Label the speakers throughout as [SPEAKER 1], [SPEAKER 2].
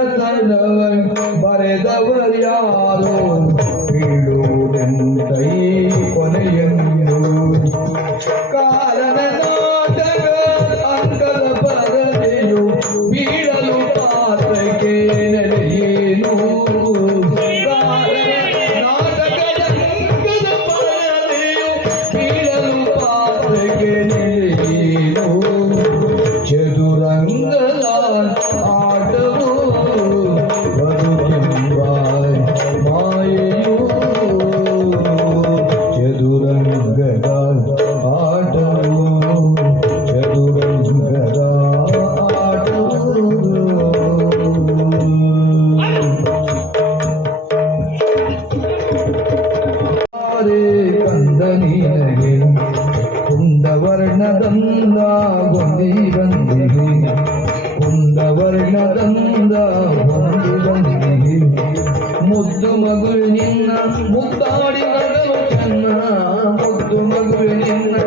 [SPEAKER 1] તન ભરે દવરિયારો பங்குவேன் என்ன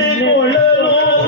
[SPEAKER 1] 日落日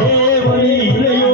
[SPEAKER 1] தேவனி இளைய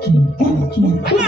[SPEAKER 1] 鸡蛋鸡蛋